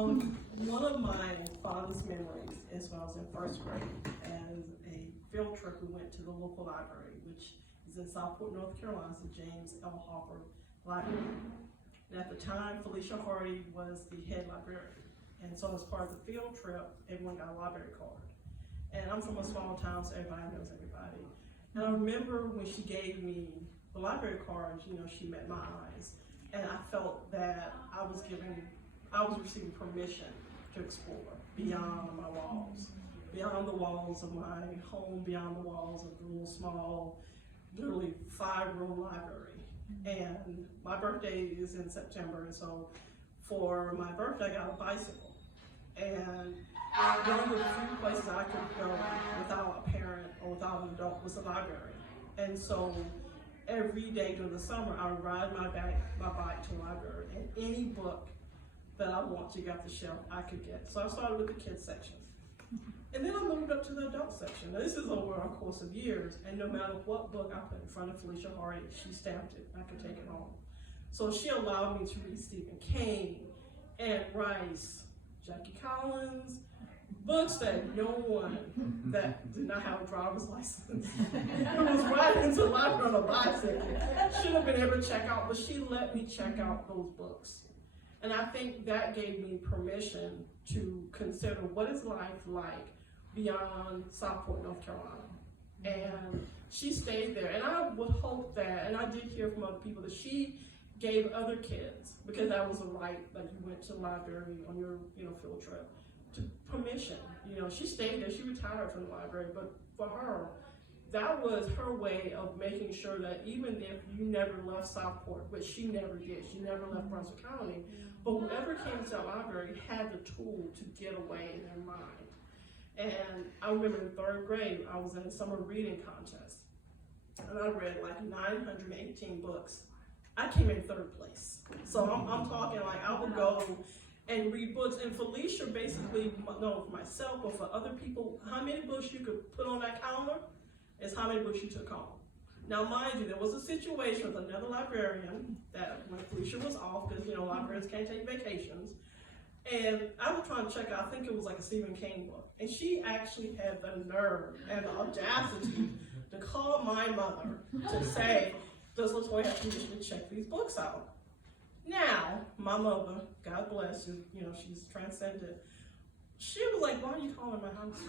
One of my fondest memories is when I was in first grade and a field trip. We went to the local library, which is in Southport, North Carolina, the James L. Hopper Library. And at the time, Felicia Hardy was the head librarian. And so as part of the field trip, everyone got a library card. And I'm from a small town, so everybody knows everybody. And I remember when she gave me the library card, she met my eyes. And I felt that I was receiving permission to explore beyond my walls, beyond the walls of my home, beyond the walls of the little small, literally 5-room library. And my birthday is in September, and so for my birthday, I got a bicycle. And one of the few places I could go without a parent or without an adult was the library. And so every day during the summer, I would ride my bike to the library, and any book that I want to get off the shelf, I could get. So I started with the kids section. And then I moved up to the adult section. Now, this is over a course of years, and no matter what book I put in front of Felicia Hardy, she stamped it. I could take it home. So she allowed me to read Stephen King, Anne Rice, Jackie Collins, books that no one that did not have a driver's license who was riding into the library on a bicycle should have been able to check out, but she let me check out those books. And I think that gave me permission to consider what is life like beyond Southport, North Carolina. And she stayed there. And I would hope that, and I did hear from other people, that she gave other kids, because that was a right, like you went to the library on your field trip, to permission. She stayed there, she retired from the library, but for her, that was her way of making sure that even if you never left Southport, which she never did, she never left Brunswick County, but whoever came to that library had the tool to get away in their mind. And I remember in 3rd grade, I was in a summer reading contest, and I read like 918 books. I came in 3rd place. So I'm talking like I would go and read books, and Felicia basically, no, for myself, but for other people, how many books you could put on that calendar is how many books you took home. Now, mind you, there was a situation with another librarian that when Felicia was off, because librarians can't take vacations, and I was trying to check out, I think it was like a Stephen King book, and she actually had the nerve and the audacity to call my mother to say, does LaToya have permission to check these books out? Now, my mother, God bless her, she's transcended. She was like, why are you calling my house?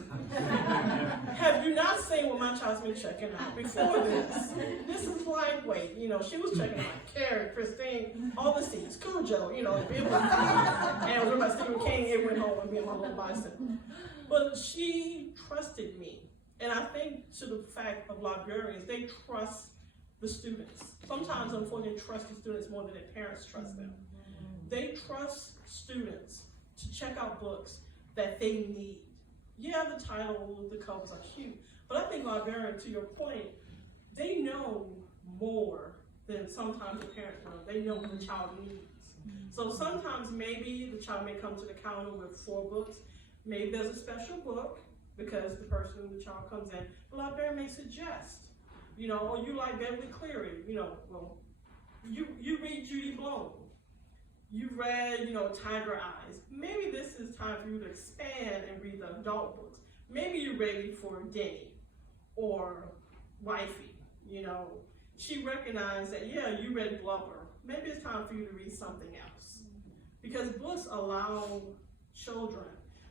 Have you not seen what my child's been checking out before this? This is lightweight. She was checking out like Carrie, Christine, all the scenes, Cujo, if it was, and with my Stephen King, it went home with me on my little bicycle. But she trusted me. And I think to the fact of librarians, they trust the students. Sometimes, unfortunately, they trust the students more than their parents trust them. They trust students to check out books that they need. Yeah, the title, the covers are cute, but I think librarians, to your point, they know more than sometimes the parents know. They know what the child needs. So sometimes maybe the child may come to the counter with 4 books. Maybe there's a special book because the child comes in. The librarian may suggest, or you like Beverly Cleary, well, you read Judy Blume. You've read, Tiger Eyes. Maybe this is time for you to expand and read the adult books. Maybe you're ready for Denny or Wifey. She recognized that, yeah, you read Blubber. Maybe it's time for you to read something else. Because books allow children,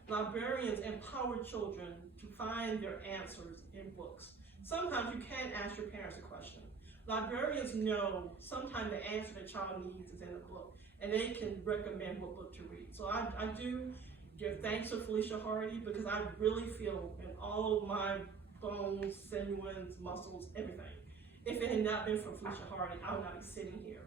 librarians empower children to find their answers in books. Sometimes you can't ask your parents a question. Librarians know sometimes the answer the child needs is in a book, and they can recommend what book to read. So I do give thanks to Felicia Hardy, because I really feel in all of my bones, sinews, muscles, everything, if it had not been for Felicia Hardy, I would not be sitting here.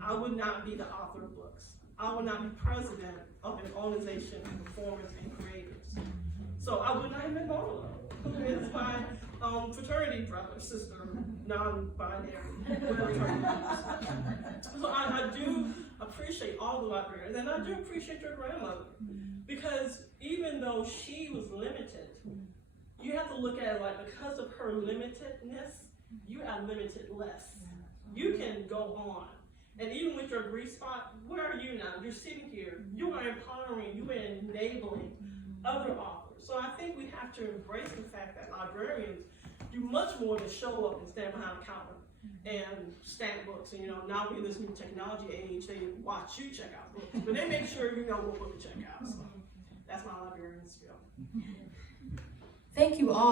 I would not be the author of books. I would not be president of an organization of performers and creators. So I would not have met Marla, who is my fraternity brother, sister, non-binary, So I do appreciate all the librarians, and I do appreciate your grandmother, because even though she was limited, you have to look at it like, because of her limitedness, you are limited less. You can go on. And even with your grief spot, where are you now? You're sitting here. You are are empowering, you are enabling other authors. So I think we have to embrace the fact that librarians do much more than show up and stand behind a counter and stamp books. And now we're in this new technology age, they watch you check out books, but they make sure you know what book to check out. So that's my librarian skill. Thank you all.